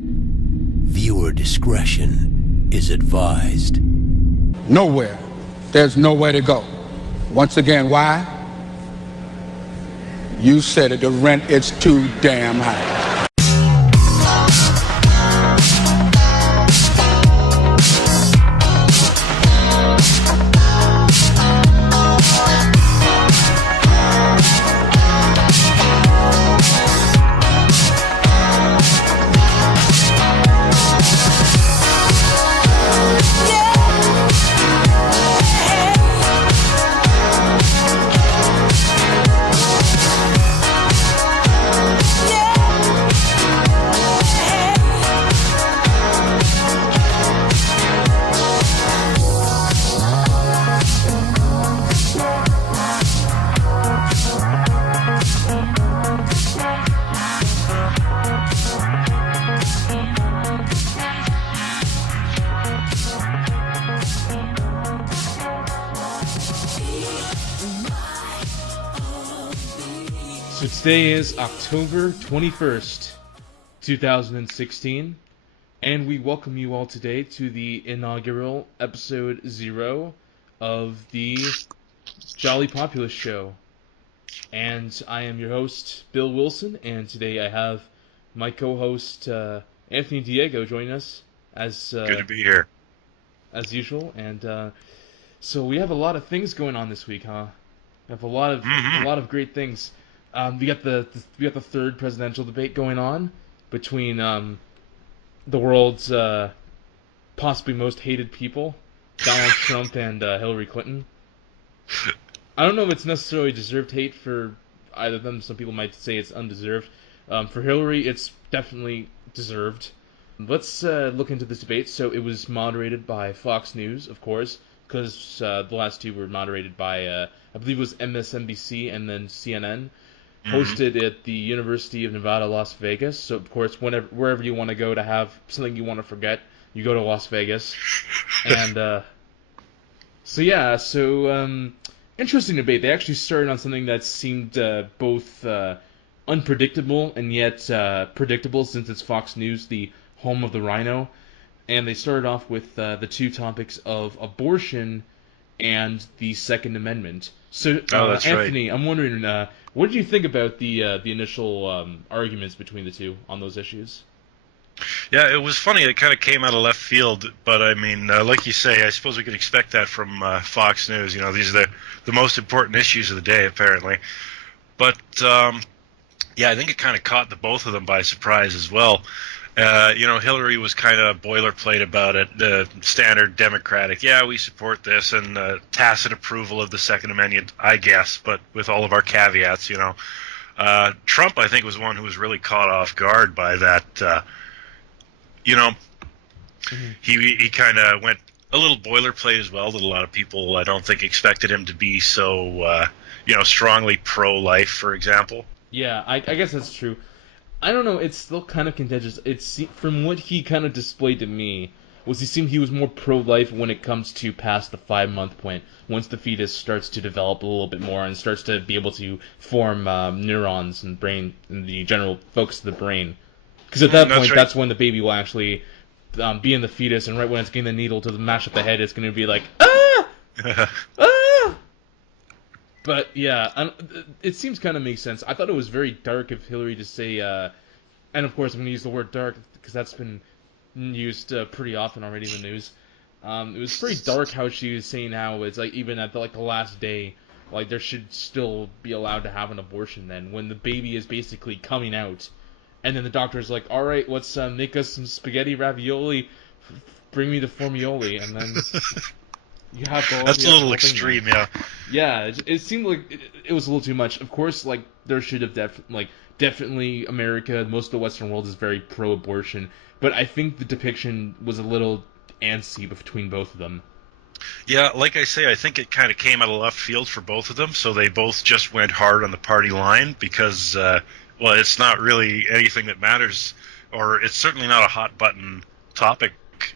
Viewer discretion is advised. Nowhere. There's nowhere to go. Once again, why? You said it, the rent is too damn high. So today is October 21st, 2016, and we welcome you all today to the inaugural episode 0 of the Jolly Populist show. And I am your host, Bill Wilson, and today I have my co-host, Anthony Diego, joining us as good to be here, as usual. And so we have a lot of things going on this week, huh? We have a lot of great things. We got the third presidential debate going on between the world's possibly most hated people, Donald Trump and Hillary Clinton. I don't know if it's necessarily deserved hate for either of them. Some people might say it's undeserved. For Hillary, it's definitely deserved. Let's look into this debate. So it was moderated by Fox News, of course, because the last two were moderated by, I believe it was MSNBC and then CNN. Hosted at the University of Nevada, Las Vegas. So, of course, wherever you want to go to have something you want to forget, you go to Las Vegas. And, interesting debate. They actually started on something that seemed both unpredictable and yet predictable, since it's Fox News, the home of the rhino. And they started off with the two topics of abortion and the Second Amendment. So, Anthony, right. I'm wondering, what did you think about the initial arguments between the two on those issues? Yeah, it was funny. It kind of came out of left field, but I mean, like you say, I suppose we could expect that from Fox News. You know, these are the most important issues of the day, apparently. But yeah, I think it kind of caught the both of them by surprise as well. Hillary was kind of boilerplate about it, the standard Democratic, yeah, we support this, and tacit approval of the Second Amendment, I guess, but with all of our caveats, you know. Trump, I think, was one who was really caught off guard by that. He kind of went a little boilerplate as well, that a lot of people, I don't think, expected him to be so, strongly pro-life, for example. Yeah, I guess that's true. I don't know, it's still kind of contentious. From what he kind of displayed to me, was he was more pro-life when it comes to past the 5-month point, once the fetus starts to develop a little bit more and starts to be able to form neurons and brain, in the general focus of the brain. Because at that point, that's when the baby will actually be in the fetus, and right when it's getting the needle to mash up the head, it's going to be like, ah! Ah! But yeah, it seems kind of makes sense. I thought it was very dark of Hillary to say, and of course I'm going to use the word dark because that's been used pretty often already in the news. It was pretty dark how she was saying how it's like even at the last day, like there should still be allowed to have an abortion then when the baby is basically coming out, and then the doctor's like, all right, let's make us some spaghetti ravioli, bring me the formioli, and then. You have to That's a little extreme, yeah. Yeah, it seemed like it was a little too much. Of course, like there should have definitely America, most of the Western world is very pro-abortion, but I think the depiction was a little antsy between both of them. Yeah, like I say, I think it kind of came out of left field for both of them, so they both just went hard on the party line because, it's not really anything that matters, or it's certainly not a hot button topic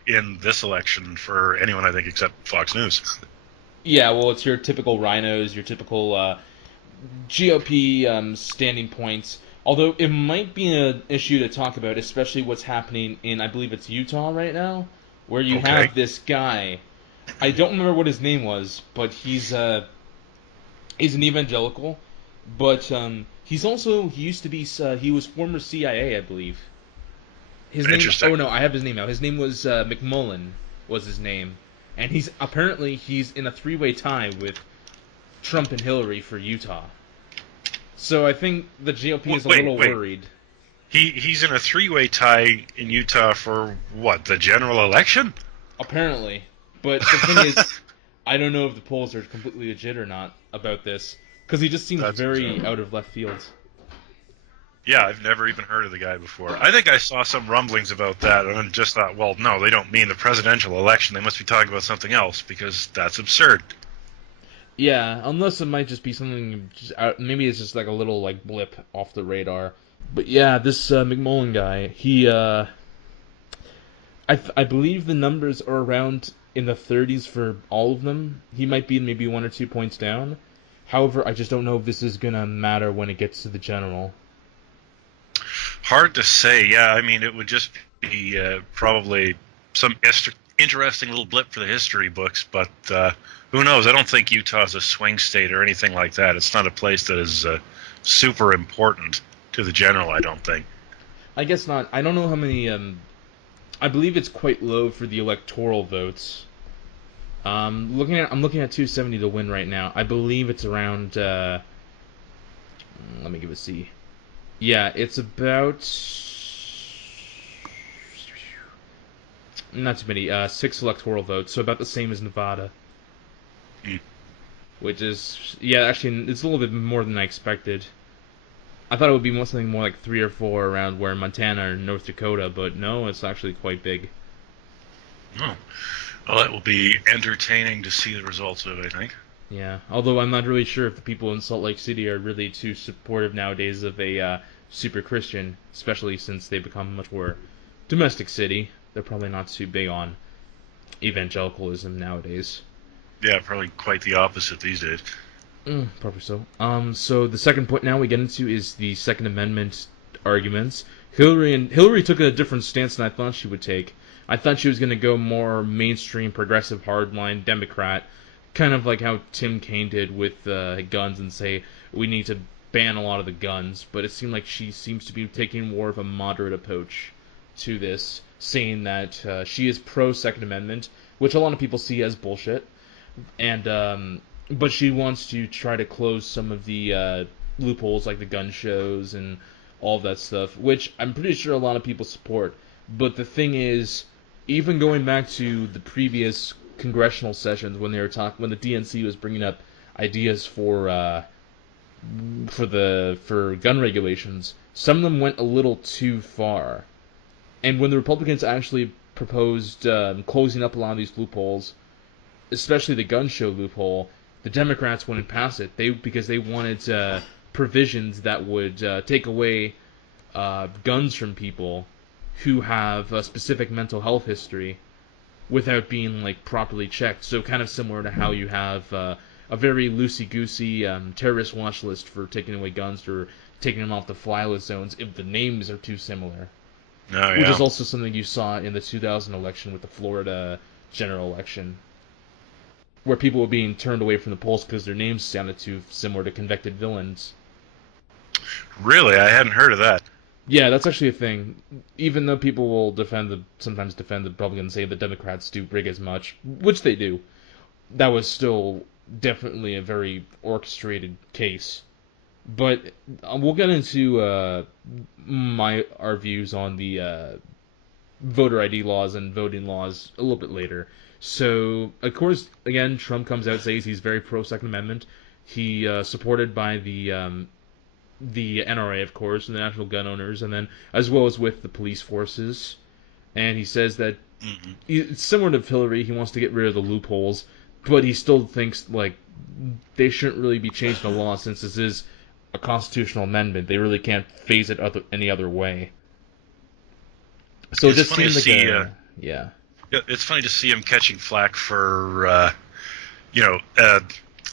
in this election for anyone, I think, except Fox News. Yeah, well, it's your typical rhinos, your typical GOP standing points Although it might be an issue to talk about, especially what's happening in, I believe it's Utah right now, where you Okay. have this guy. I don't remember what his name was, but he's an evangelical, but he used to be he was former CIA, I believe. His name, Interesting. oh no, I have his name now. His name was McMullen was his name, and he's in a three-way tie with Trump and Hillary for Utah. So I think the GOP is a little Wait. worried. He's in a three-way tie in Utah for what? The general election? Apparently. But the thing is, I don't know if the polls are completely legit or not about this, because he just seems That's very bizarre. out of left field. Yeah, I've never even heard of the guy before. I think I saw some rumblings about that, and then just thought, well, no, they don't mean the presidential election. They must be talking about something else, because that's absurd. Yeah, unless it might just be something, maybe it's just like a little like blip off the radar. But yeah, this McMullen guy, I believe the numbers are around in the 30s for all of them. He might be maybe 1 or 2 points down. However, I just don't know if this is gonna matter when it gets to the general. Hard to say. Yeah, I mean, it would just be probably some interesting little blip for the history books, but who knows? I don't think Utah's a swing state or anything like that. It's not a place that is super important to the general, I don't think. I guess not. I don't know how many. I believe it's quite low for the electoral votes. I'm looking at 270 to win right now. I believe it's around. Let me give it a C. Yeah, it's about not too many. 6 electoral votes, so about the same as Nevada. Hmm. Which is actually it's a little bit more than I expected. I thought it would be something more like 3 or 4 around where Montana or North Dakota, but no, it's actually quite big. Oh. Well, that will be entertaining to see the results of, I think. Yeah, although I'm not really sure if the people in Salt Lake City are really too supportive nowadays of a super Christian, especially since they become a much more domestic city. They're probably not too big on evangelicalism nowadays. Yeah, probably quite the opposite these days. Probably so. So the second point now we get into is the Second Amendment arguments. Hillary took a different stance than I thought she would take. I thought she was going to go more mainstream, progressive, hardline Democrat, kind of like how Tim Kaine did with guns and say we need to ban a lot of the guns. But it seemed like she seems to be taking more of a moderate approach to this, saying that she is pro Second Amendment, which a lot of people see as bullshit, and but she wants to try to close some of the loopholes like the gun shows and all that stuff, which I'm pretty sure a lot of people support. But the thing is, even going back to the previous congressional sessions when when the DNC was bringing up ideas for gun regulations, some of them went a little too far. And when the Republicans actually proposed closing up a lot of these loopholes, especially the gun show loophole, the Democrats wouldn't pass it. Because they wanted provisions that would take away guns from people who have a specific mental health history without being like properly checked. So kind of similar to how you have a very loosey-goosey terrorist watch list for taking away guns or taking them off the fly list zones if the names are too similar. Oh, Which yeah. is also something you saw in the 2000 election with the Florida general election, where people were being turned away from the polls because their names sounded too similar to convicted villains. Really? I hadn't heard of that. Yeah, that's actually a thing. Even though people will sometimes defend the Republicans, say the Democrats do rig as much, which they do, that was still definitely a very orchestrated case. But we'll get into our views on the voter ID laws and voting laws a little bit later. So, of course, again, Trump comes out and says he's very pro Second Amendment. He supported by the NRA, of course, and the National Gun Owners, and then as well as with the police forces. And he says that it's similar to Hillary. He wants to get rid of the loopholes, but he still thinks like they shouldn't really be changing the law since this is a constitutional amendment. They really can't phase it any other way. So It's it just funny seems to like see. yeah. It's funny to see him catching flack for, you know,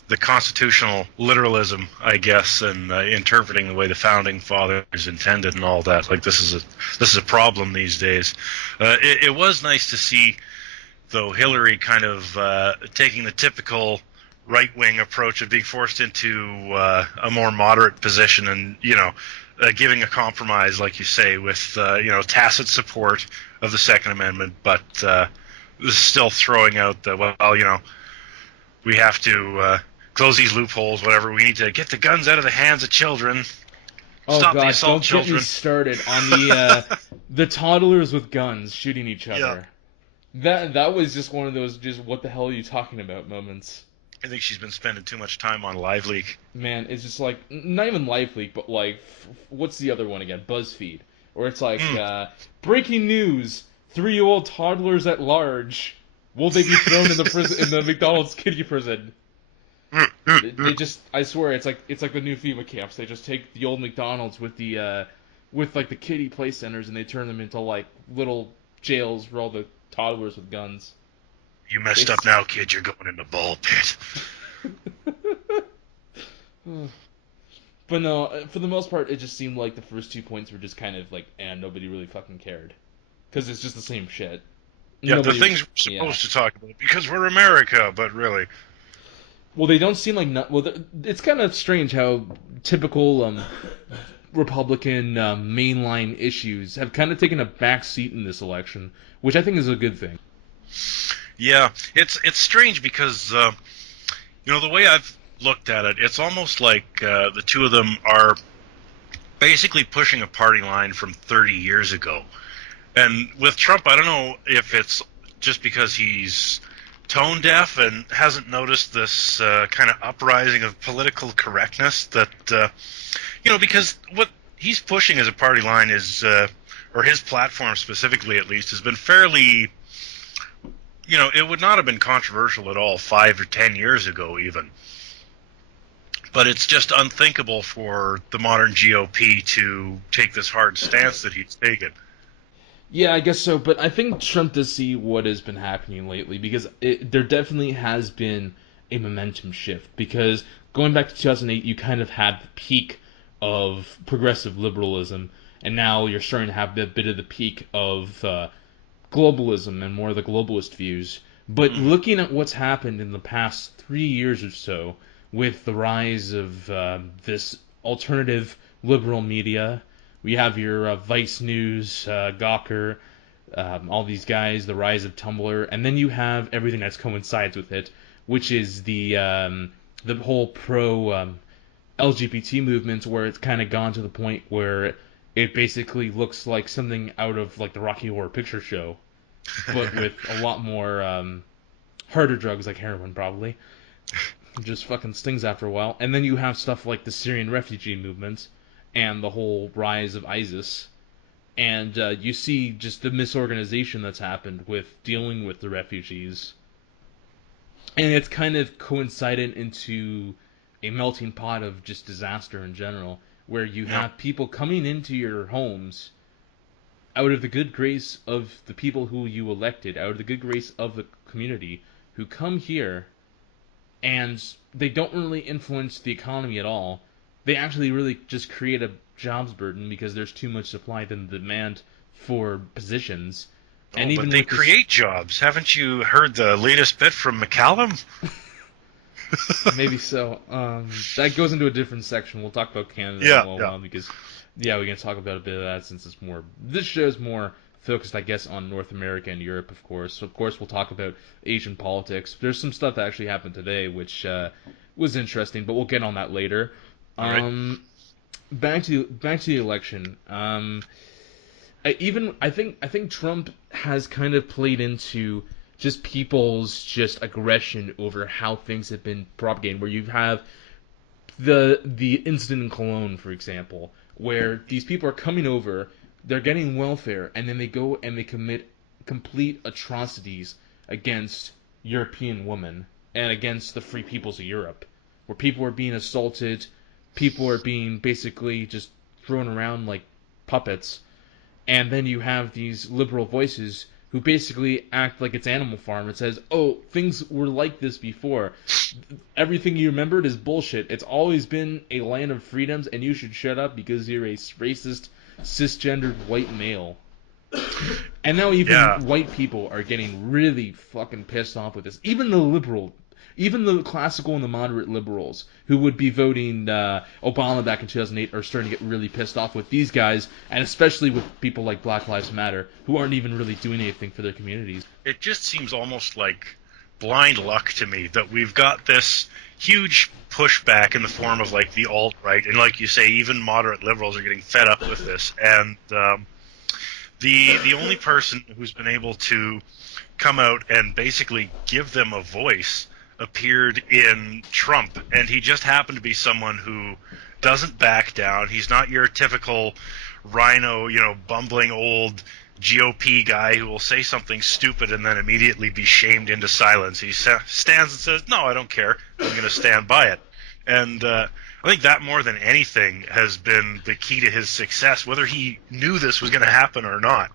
the constitutional literalism, I guess, and interpreting the way the founding fathers intended and all that. Like this is a problem these days. It was nice to see, though, Hillary kind of taking the typical right-wing approach of being forced into a more moderate position, and giving a compromise, like you say, with tacit support of the Second Amendment, but still throwing out the we have to close these loopholes, whatever. We need to get the guns out of the hands of children. Oh Stop God! the assault Don't children. get me started on the toddlers with guns shooting each other. That was just one of those just what the hell are you talking about moments. I think she's been spending too much time on LiveLeak. Man, it's just like not even LiveLeak, but like what's the other one again? BuzzFeed, where it's like breaking news: 3-year-old toddlers at large. Will they be thrown in the prison in the McDonald's kiddie prison? They just, I swear, it's like the new FEMA camps. They just take the old McDonald's with the the kiddie play centers and they turn them into like little jails for all the toddlers with guns. You messed up now, kid. You're going in the ball pit. But no, for the most part, it just seemed like the first 2 points were just kind of like, and nobody really fucking cared. Because it's just the same shit. Yeah, Nobody the things we're supposed to talk about, because we're America, but really. Well, they don't seem like... it's kind of strange how typical Republican mainline issues have kind of taken a back seat in this election, which I think is a good thing. Yeah, it's strange because, the way I've looked at it, it's almost like the two of them are basically pushing a party line from 30 years ago. And with Trump, I don't know if it's just because he's tone deaf and hasn't noticed this kind of uprising of political correctness that, because what he's pushing as a party line is, or his platform specifically at least, has been fairly, it would not have been controversial at all 5 or 10 years ago even. But it's just unthinkable for the modern GOP to take this hard stance that he's taken. Yeah, I guess so, but I think Trump does see what has been happening lately, because there definitely has been a momentum shift, because going back to 2008, you kind of had the peak of progressive liberalism, and now you're starting to have a bit of the peak of globalism and more of the globalist views. But looking at what's happened in the past 3 years or so, with the rise of this alternative liberal media, we have your Vice News, Gawker, all these guys, the rise of Tumblr, and then you have everything that coincides with it, which is the whole pro LGBT movement, where it's kind of gone to the point where it basically looks like something out of like the Rocky Horror Picture Show, but with a lot more harder drugs like heroin, probably. It just fucking stings after a while. And then you have stuff like the Syrian refugee movement and the whole rise of ISIS, and you see just the misorganization that's happened with dealing with the refugees, and it's kind of coincided into a melting pot of just disaster in general, where you have people coming into your homes out of the good grace of the people who you elected, out of the good grace of the community, who come here, and they don't really influence the economy at all. They actually really just create a jobs burden because there's too much supply than demand for positions. And even but they create jobs. Haven't you heard the latest bit from McCallum? Maybe so. That goes into a different section. We'll talk about Canada in a while because, we can talk about a bit of that since it's more. This show's more focused, I guess, on North America and Europe, of course. So, of course, we'll talk about Asian politics. There's some stuff that actually happened today, which was interesting, but we'll get on that later. Back to the election. I think Trump has kind of played into just people's just aggression over how things have been propagated. Where you have the incident in Cologne, for example, where these people are coming over, they're getting welfare, and then they go and they commit complete atrocities against European women and against the free peoples of Europe, where people are being assaulted. People are being basically just thrown around like puppets, and then you have these liberal voices who basically act like it's Animal Farm. It says, oh, things were like this before. Everything you remembered is bullshit. It's always been a land of freedoms, and you should shut up because you're a racist, cisgendered white male. And now even white people are getting really fucking pissed off with this. Even the classical and the moderate liberals who would be voting Obama back in 2008 are starting to get really pissed off with these guys, and especially with people like Black Lives Matter, who aren't even really doing anything for their communities. It just seems almost like blind luck to me that we've got this huge pushback in the form of like the alt-right, and like you say, even moderate liberals are getting fed up with this, and the only person who's been able to come out and basically give them a voice appeared in Trump, and he just happened to be someone who doesn't back down. He's not your typical rhino, bumbling old GOP guy who will say something stupid and then immediately be shamed into silence. He stands and says, no, I don't care. I'm going to stand by it. And I think that more than anything has been the key to his success, whether he knew this was going to happen or not.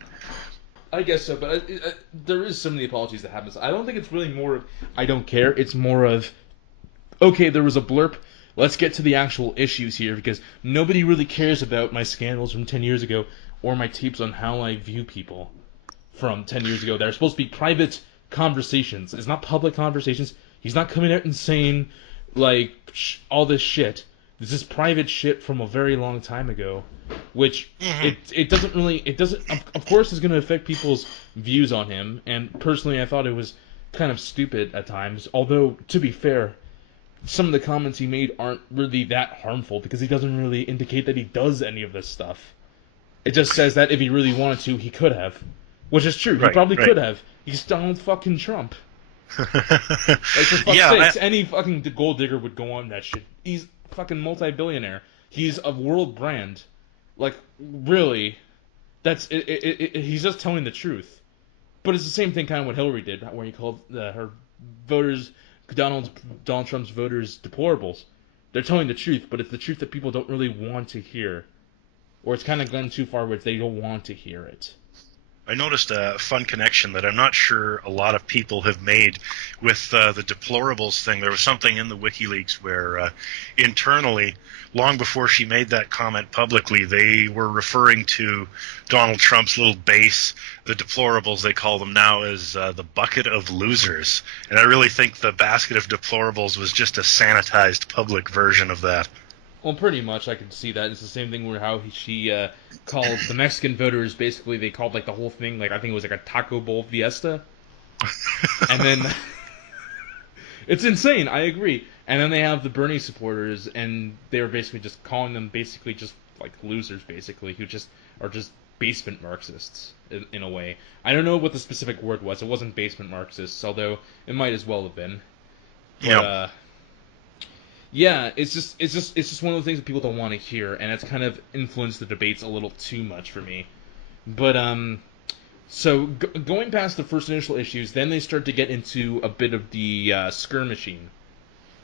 I guess so, but there is some of the apologies that happens. I don't think it's really more of, I don't care. It's more of, okay, there was a blurb. Let's get to the actual issues here, because nobody really cares about my scandals from 10 years ago or my tapes on how I view people from 10 years ago. They're supposed to be private conversations. It's not public conversations. He's not coming out and saying, like, all this shit. This is private shit from a very long time ago, which it doesn't, of course it's going to affect people's views on him, and personally I thought it was kind of stupid at times, although, to be fair, some of the comments he made aren't really that harmful, because he doesn't really indicate that he does any of this stuff. It just says that if he really wanted to, he could have, which is true, he probably could have. He's Donald fucking Trump. Like, for fuck's sakes, any fucking gold digger would go on that shit. He's fucking multi-billionaire. He's a world brand. Like, really, that's it. He's just telling the truth. But it's the same thing kind of what Hillary did, where he called her voters, Donald Trump's voters, deplorables. They're telling the truth, but it's the truth that people don't really want to hear. Or it's kind of gone too far where they don't want to hear it. I noticed a fun connection that I'm not sure a lot of people have made with the deplorables thing. There was something in the WikiLeaks where internally, long before she made that comment publicly, they were referring to Donald Trump's little base, the deplorables they call them now, as the bucket of losers. And I really think the basket of deplorables was just a sanitized public version of that. Well, pretty much, I could see that. It's the same thing where how she called the Mexican voters, basically, they called, like, the whole thing, like, I think it was, like, a taco bowl fiesta. And then, it's insane, I agree. And then they have the Bernie supporters, and they were basically just calling them basically just, like, losers, basically, who just are just basement Marxists, in a way. I don't know what the specific word was. It wasn't basement Marxists, although it might as well have been. But, yeah, it's just one of the things that people don't want to hear, and it's kind of influenced the debates a little too much for me. But so going past the first initial issues, then they start to get into a bit of the skirmishing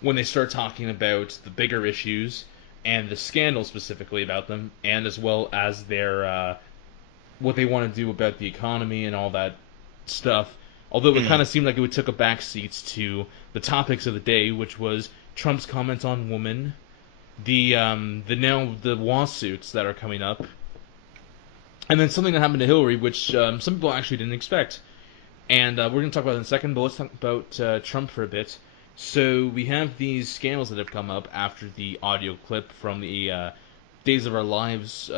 when they start talking about the bigger issues and the scandal specifically about them, and as well as their what they want to do about the economy and all that stuff. Although it kind of seemed like it took a backseat to the topics of the day, which was Trump's comments on women, the lawsuits that are coming up, and then something that happened to Hillary, which some people actually didn't expect. And we're going to talk about it in a second, but let's talk about Trump for a bit. So we have these scandals that have come up after the audio clip from the Days of Our Lives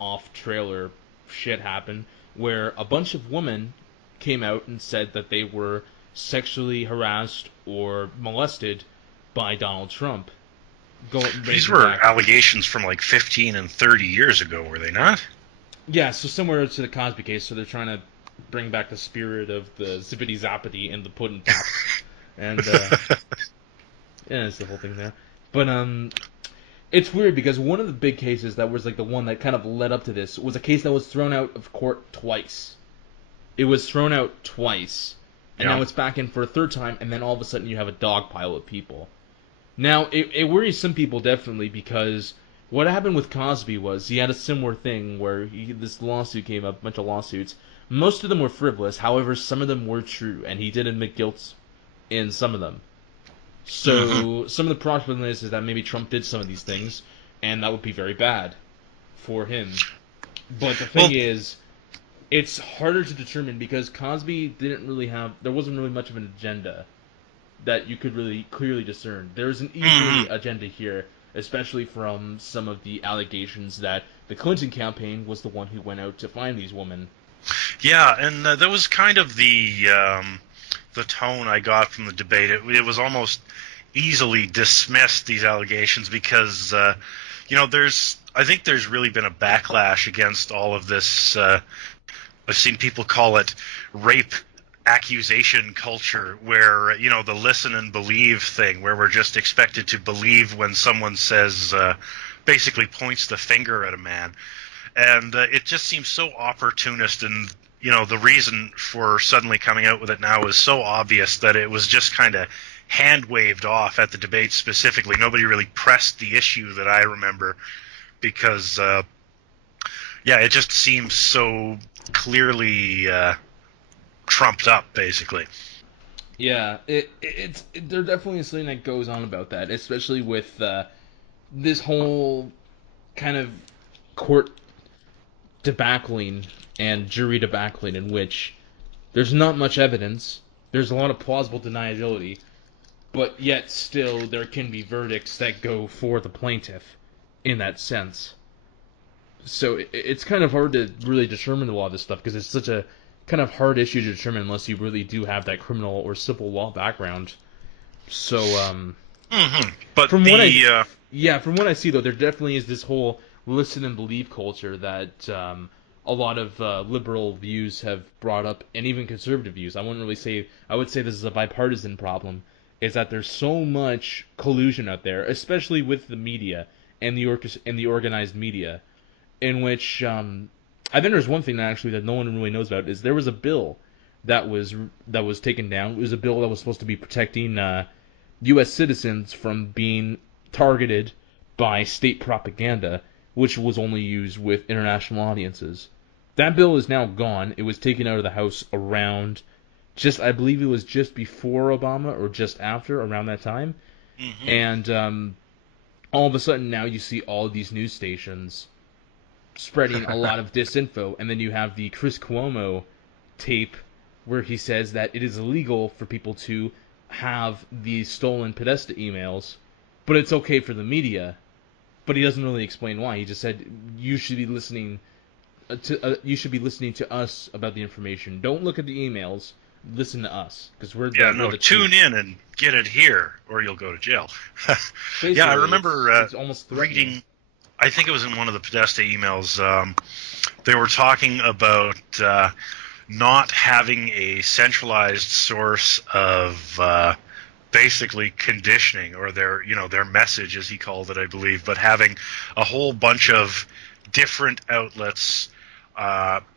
off trailer shit happened, where a bunch of women came out and said that they were sexually harassed or molested by Donald Trump. These were allegations from like 15 and 30 years ago, were they not? Yeah, so similar to the Cosby case, so they're trying to bring back the spirit of the zippity zappity and the pudding top. And, yeah, it's the whole thing there. But, it's weird because one of the big cases that was like the one that kind of led up to this was a case that was thrown out of court twice. It was thrown out twice, and now it's back in for a third time, and then all of a sudden you have a dog pile of people. Now, it worries some people definitely, because what happened with Cosby was he had a similar thing where this lawsuit came up, a bunch of lawsuits, Most of them were frivolous. However, some of them were true, and he did admit guilt in some of them. So some of the probability is that maybe Trump did some of these things, and that would be very bad for him. But the thing is, it's harder to determine because Cosby there wasn't really much of an agenda that you could really clearly discern. There's an easy agenda here, especially from some of the allegations that the Clinton campaign was the one who went out to find these women. Yeah, and that was kind of the tone I got from the debate. It was almost easily dismissed, these allegations, because I think there's really been a backlash against all of this. I've seen people call it rape accusation culture, where the listen and believe thing, where we're just expected to believe when someone says, basically points the finger at a man. And it just seems so opportunist, and the reason for suddenly coming out with it now is so obvious that it was just kind of hand-waved off at the debate specifically. Nobody really pressed the issue that I remember because, it just seems so clearly trumped up, basically. Yeah, it's there definitely is something that goes on about that, especially with this whole kind of court debacling and jury debacling, in which there's not much evidence, there's a lot of plausible deniability, but yet still there can be verdicts that go for the plaintiff in that sense. So it's kind of hard to really determine a lot of this stuff because it's such a kind of hard issue to determine unless you really do have that criminal or civil law background. So, But from what I see though, there definitely is this whole listen and believe culture that a lot of liberal views have brought up, and even conservative views. I would say this is a bipartisan problem, is that there's so much collusion out there, especially with the media and the organized media, in which I think there's one thing that no one really knows about is there was a bill that was taken down. It was a bill that was supposed to be protecting U.S. citizens from being targeted by state propaganda, which was only used with international audiences. That bill is now gone. It was taken out of the House around I believe it was just before Obama or just after, around that time. And all of a sudden now you see all of these news stations spreading a lot of disinfo, and then you have the Chris Cuomo tape where he says that it is illegal for people to have the stolen Podesta emails, but it's okay for the media. But he doesn't really explain why. He just said you should be listening to us about the information. Don't look at the emails. Listen to us because we're the tune in and get it here, or you'll go to jail. I remember it's almost reading. I think it was in one of the Podesta emails. They were talking about not having a centralized source of basically conditioning, or their message, as he called it, I believe, but having a whole bunch of different outlets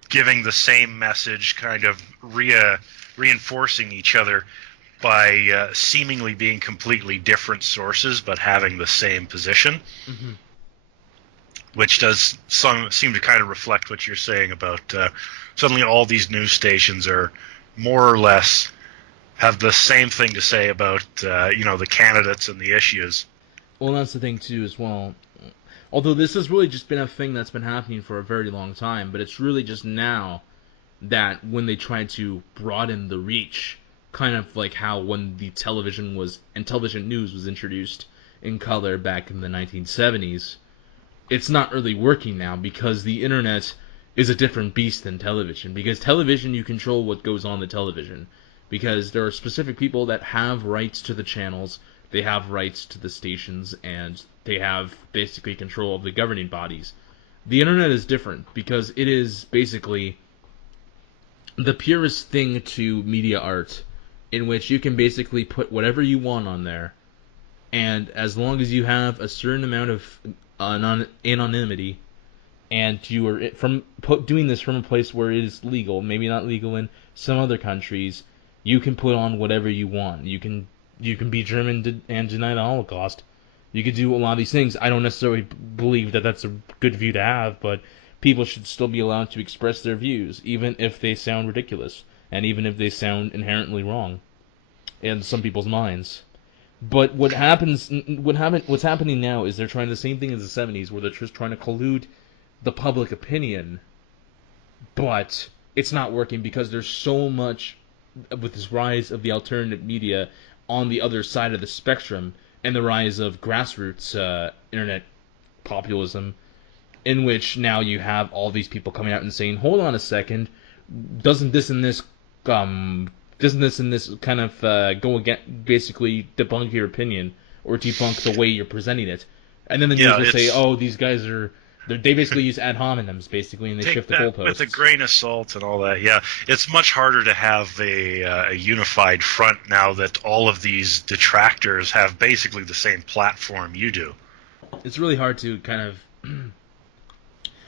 giving the same message, kind of reinforcing each other by seemingly being completely different sources, but having the same position. Which does seem to kind of reflect what you're saying about suddenly all these news stations are more or less have the same thing to say about the candidates and the issues. Well, that's the thing too as well. Although this has really just been a thing that's been happening for a very long time, but it's really just now that when they tried to broaden the reach, kind of like how when the television news was introduced in color back in the 1970s, it's not really working now because the internet is a different beast than television. Because television, you control what goes on the television. Because there are specific people that have rights to the channels, they have rights to the stations, and they have basically control of the governing bodies. The internet is different because it is basically the purest thing to media art, in which you can basically put whatever you want on there, and as long as you have a certain amount of anonymity, and you are doing this from a place where it is legal, maybe not legal in some other countries, you can put on whatever you want. You can be German and deny the Holocaust. You could do a lot of these things. I don't necessarily believe that that's a good view to have, but people should still be allowed to express their views, even if they sound ridiculous, and even if they sound inherently wrong in some people's minds. But what's happening now is they're trying the same thing as the 70s, where they're just trying to collude the public opinion, but it's not working because there's so much, with this rise of the alternative media on the other side of the spectrum, and the rise of grassroots internet populism, in which now you have all these people coming out and saying, hold on a second, doesn't this and this kind of go against, basically debunk your opinion, or debunk the way you're presenting it? And then the news will say, oh, these guys they basically use ad hominems, basically, and they shift the goalposts. With a grain of salt and all that, yeah. It's much harder to have a unified front now that all of these detractors have basically the same platform you do. It's really hard to kind of...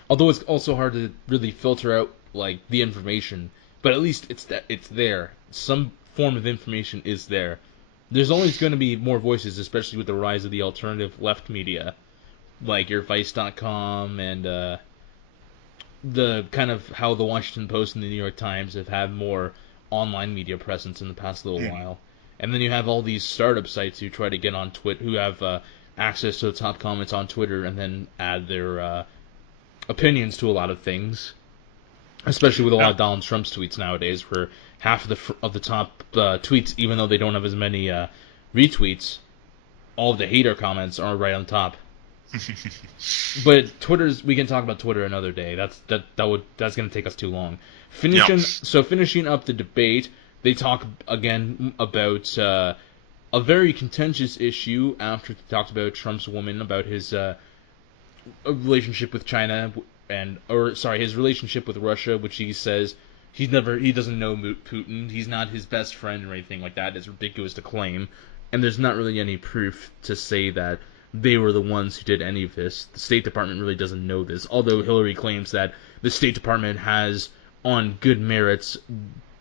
Although it's also hard to really filter out, like, the information. But at least it's there. Some form of information is there. There's always going to be more voices, especially with the rise of the alternative left media, like your Vice.com and the kind of how the Washington Post and the New York Times have had more online media presence in the past little while. And then you have all these startup sites who try to get on Twitter, who have access to the top comments on Twitter and then add their opinions to a lot of things. Especially with a lot of Donald Trump's tweets nowadays, where half of the top tweets, even though they don't have as many retweets, all of the hater comments are right on top. But we can talk about Twitter another day. That's going to take us too long. Finishing up the debate, they talk again about a very contentious issue after they talked about Trump's woman, about his relationship with China, his relationship with Russia, which he says he doesn't know Putin. He's not his best friend or anything like that. It's ridiculous to claim, and there's not really any proof to say that they were the ones who did any of this. The State Department really doesn't know this, although Hillary claims that the State Department has, on good merits,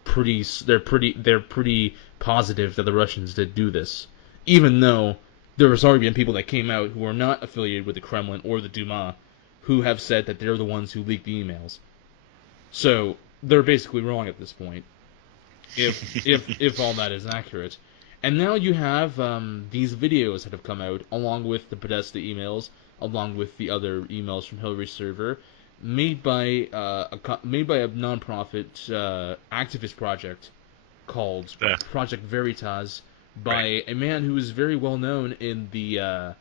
they're pretty positive that the Russians did do this, even though there has already been people that came out who are not affiliated with the Kremlin or the Duma, who have said that they're the ones who leaked the emails. So they're basically wrong at this point, if all that is accurate. And now you have these videos that have come out, along with the Podesta emails, along with the other emails from Hillary's server, made by a non-profit activist project called Project Veritas, by a man who is very well known in the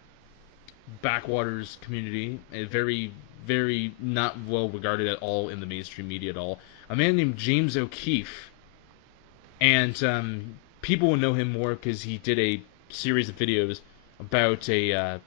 backwaters community, and very, very not well regarded at all in the mainstream media at all. A man named James O'Keefe. And people will know him more because he did a series of videos about a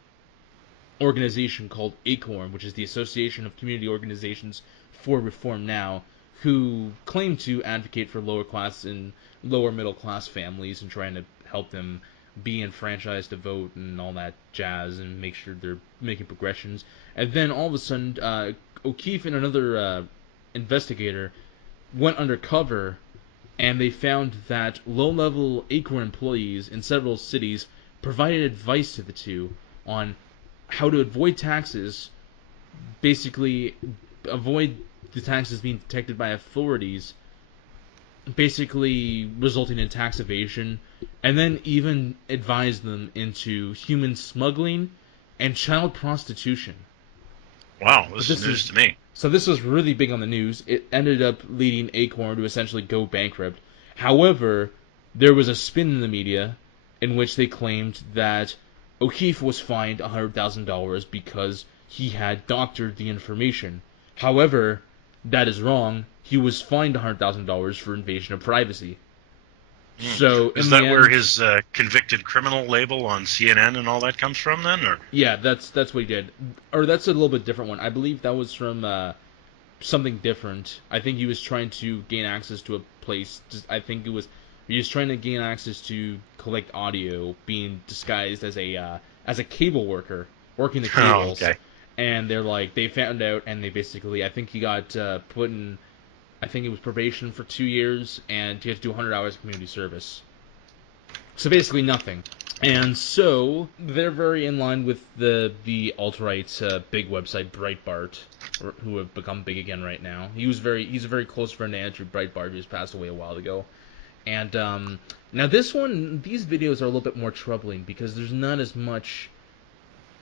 organization called ACORN, which is the Association of Community Organizations for Reform Now, who claim to advocate for lower class and lower middle class families and trying to help them be enfranchised to vote and all that jazz and make sure they're making progressions. And then all of a sudden, O'Keefe and another investigator went undercover, and they found that low-level ACORN employees in several cities provided advice to the two on how to avoid taxes, basically avoid the taxes being detected by authorities, basically resulting in tax evasion, and then even advised them into human smuggling and child prostitution. Wow, this is news to me. So this was really big on the news. It ended up leading ACORN to essentially go bankrupt. However, there was a spin in the media in which they claimed that O'Keefe was fined $100,000 because he had doctored the information. However, that is wrong. He was fined $100,000 for invasion of privacy. So is that where his convicted criminal label on CNN and all that comes from then? Or yeah, that's what he did. Or that's a little bit different one. I believe that was from something different. I think he was trying to gain access to a place. I think he was trying to gain access to collect audio, being disguised as a cable worker working the cables. Oh, okay. And they found out, and they basically, I think he got put in, I think it was probation for 2 years, and he had to do 100 hours of community service. So basically nothing. And so they're very in line with the alt-right big website Breitbart. who have become big again right now. He's a very close friend to Andrew Breitbart, who's passed away a while ago. And now these videos are a little bit more troubling because there's not as much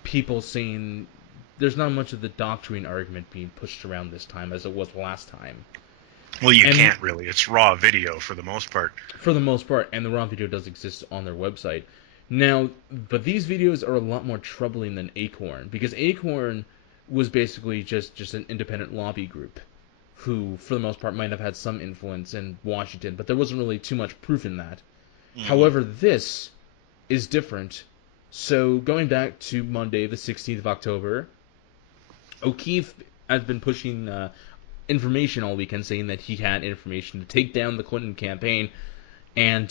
people saying, there's not much of the doctrine argument being pushed around this time as it was last time. Well, you can't really. It's raw video for the most part. For the most part, and the raw video does exist on their website. Now, but these videos are a lot more troubling than Acorn, because Acorn was basically just an independent lobby group who, for the most part, might have had some influence in Washington, but there wasn't really too much proof in that. However, this is different. So, going back to Monday, the 16th of October, O'Keefe has been pushing information all weekend, saying that he had information to take down the Clinton campaign, and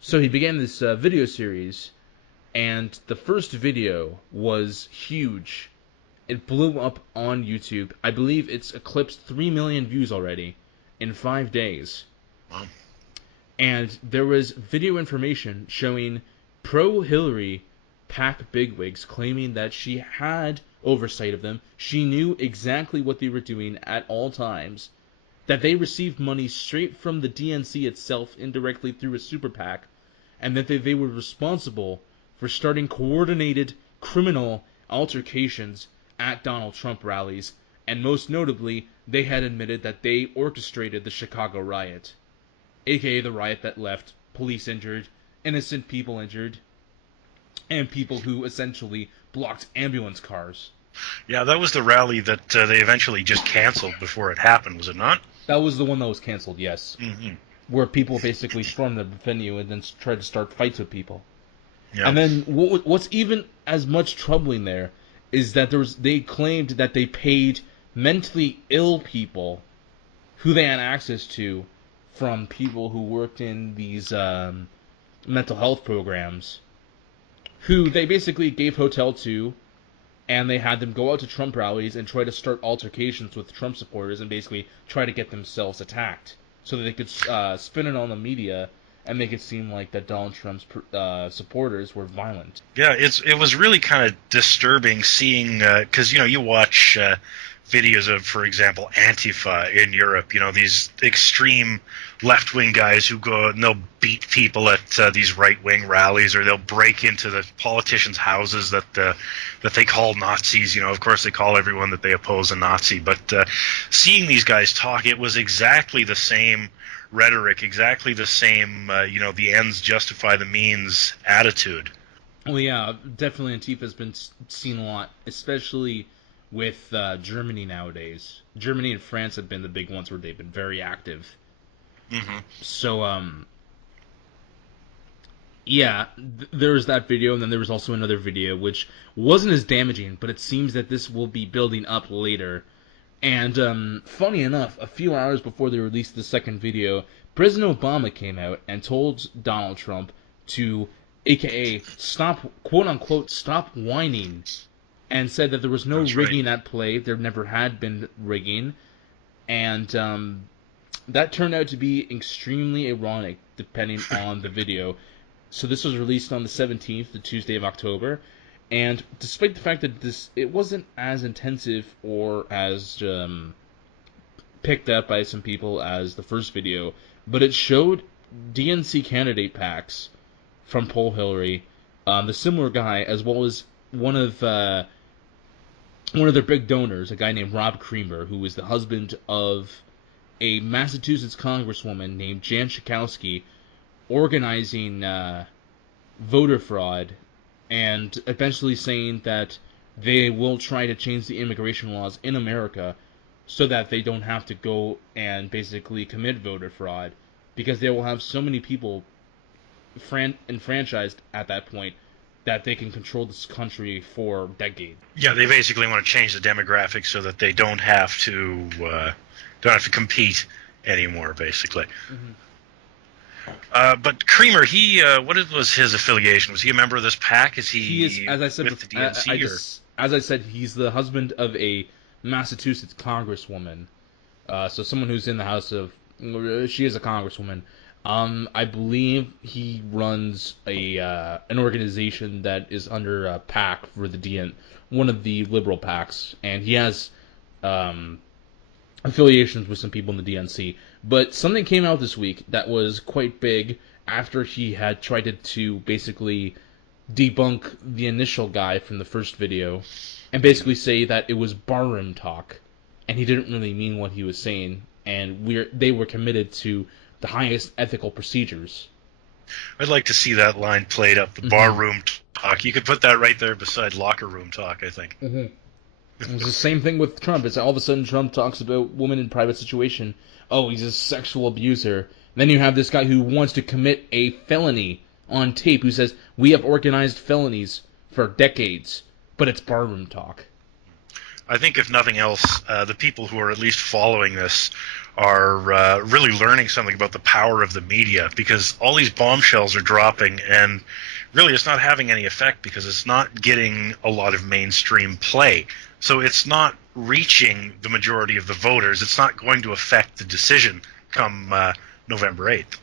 so he began this video series, and the first video was huge. It blew up on YouTube. I believe it's eclipsed 3 million views already in 5 days. Wow. And there was video information showing pro-Hillary PAC bigwigs claiming that she had oversight of them. She knew exactly what they were doing at all times, that they received money straight from the DNC itself indirectly through a super PAC, and that they were responsible for starting coordinated criminal altercations at Donald Trump rallies, and most notably, they had admitted that they orchestrated the Chicago riot, aka the riot that left police injured, innocent people injured, and people who essentially blocked ambulance cars. Yeah, that was the rally that they eventually just canceled before it happened, was it not? That was the one that was canceled, yes. Mm-hmm. Where people basically stormed the venue and then tried to start fights with people. Yeah. And then what's even as much troubling there is that they claimed that they paid mentally ill people who they had access to from people who worked in these mental health programs, who they basically gave hotel to, and they had them go out to Trump rallies and try to start altercations with Trump supporters and basically try to get themselves attacked so that they could spin it on the media and make it seem like that Donald Trump's supporters were violent. Yeah, it was really kind of disturbing seeing, because, you watch videos of, for example, Antifa in Europe, these extreme left-wing guys who go and they'll beat people at these right-wing rallies, or they'll break into the politicians' houses that they call Nazis. Of course they call everyone that they oppose a Nazi, but seeing these guys talk, it was exactly the same rhetoric, exactly the same, the ends justify the means attitude. Well, yeah, definitely Antifa has been seen a lot, especially with Germany nowadays. Germany and France have been the big ones where they've been very active. Mm-hmm. So, yeah, there was that video, and then there was also another video, which wasn't as damaging, but it seems that this will be building up later. And, funny enough, a few hours before they released the second video, President Obama came out and told Donald Trump to, aka, stop, quote-unquote, stop whining, and said that there was no rigging at play, there never had been rigging, and, that turned out to be extremely ironic, depending on the video. So this was released on the 17th, the Tuesday of October, and despite the fact that it wasn't as intensive or as picked up by some people as the first video, but it showed DNC candidate PACs from Poll Hillary, the similar guy, as well as one of their big donors, a guy named Rob Creamer, who was the husband of a Massachusetts congresswoman named Jan Schakowsky, organizing voter fraud and eventually saying that they will try to change the immigration laws in America so that they don't have to go and basically commit voter fraud, because they will have so many people enfranchised at that point that they can control this country for decades. Yeah, they basically want to change the demographics so that they don't have to compete anymore, basically. Mm-hmm. But Creamer, what was his affiliation? Was he a member of this PAC? He is, as I said, with the DNC? As I said, he's the husband of a Massachusetts congresswoman. So someone who's in the House of... She is a congresswoman. I believe he runs an organization that is under a PAC for the one of the liberal PACs, and he has affiliations with some people in the DNC. But something came out this week that was quite big after he had tried to basically debunk the initial guy from the first video and basically say that it was barroom talk, and he didn't really mean what he was saying, and they were committed to the highest ethical procedures. I'd like to see that line played up, the barroom talk. You could put that right there beside locker room talk, I think. It's the same thing with Trump. It's all of a sudden Trump talks about women in private situation. Oh, he's a sexual abuser. And then you have this guy who wants to commit a felony on tape who says, we have organized felonies for decades, but it's barroom talk. I think if nothing else, the people who are at least following this are really learning something about the power of the media, because all these bombshells are dropping, and really it's not having any effect because it's not getting a lot of mainstream play. So it's not reaching the majority of the voters. It's not going to affect the decision come November 8th.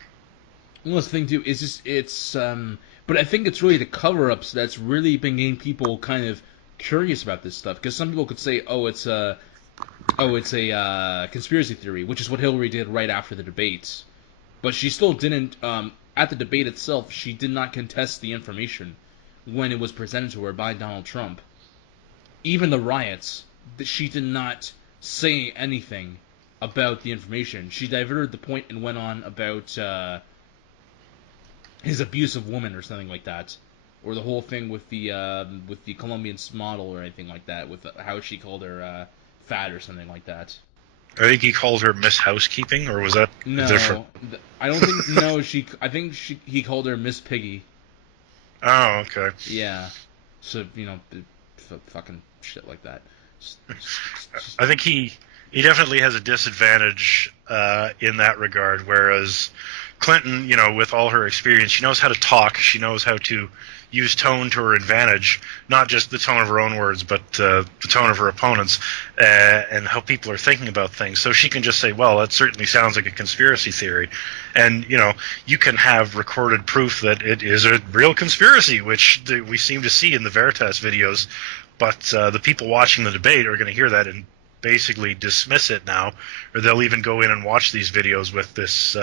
Well, the thing too is just but I think it's really the cover-ups that's really been getting people kind of curious about this stuff, because some people could say, it's a conspiracy theory, which is what Hillary did right after the debates, but she still didn't at the debate itself. She did not contest the information when it was presented to her by Donald Trump. Even the riots, she did not say anything about the information. She diverted the point and went on about his abuse of women or something like that, or the whole thing with the Colombian model or anything like that, with how she called her fat or something like that. I think he called her Miss Housekeeping, or was that different? I don't think. No, I think he called her Miss Piggy. Oh, okay. Yeah. So fucking shit like that. I think he definitely has a disadvantage in that regard, whereas Clinton, with all her experience, she knows how to talk. She knows how to use tone to her advantage, not just the tone of her own words, but the tone of her opponents, and how people are thinking about things. So she can just say, well, that certainly sounds like a conspiracy theory. And, you can have recorded proof that it is a real conspiracy, which we seem to see in the Veritas videos. But the people watching the debate are going to hear that and basically dismiss it now, or they'll even go in and watch these videos with this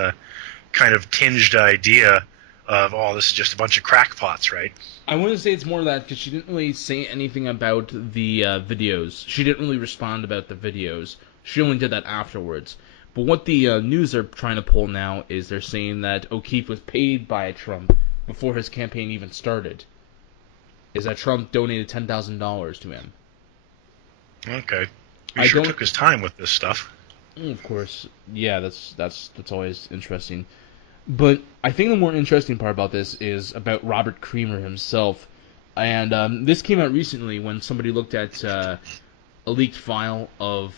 kind of tinged idea of, this is just a bunch of crackpots, right? I wouldn't say it's more of that, because she didn't really say anything about the videos. She didn't really respond about the videos. She only did that afterwards. But what the news are trying to pull now is they're saying that O'Keefe was paid by Trump before his campaign even started. Is that Trump donated $10,000 to him. Okay. He sure took his time with this stuff. Of course. Yeah, that's always interesting. But I think the more interesting part about this is about Robert Creamer himself. And this came out recently when somebody looked at a leaked file of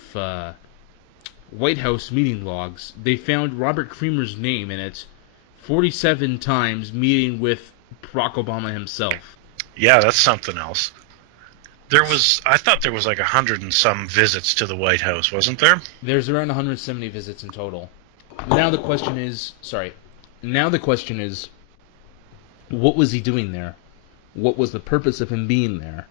White House meeting logs. They found Robert Creamer's name in it 47 times meeting with Barack Obama himself. Yeah, that's something else. I thought there was like 100 and some visits to the White House, wasn't there? There's around 170 visits in total. Now the question is, what was he doing there? What was the purpose of him being there?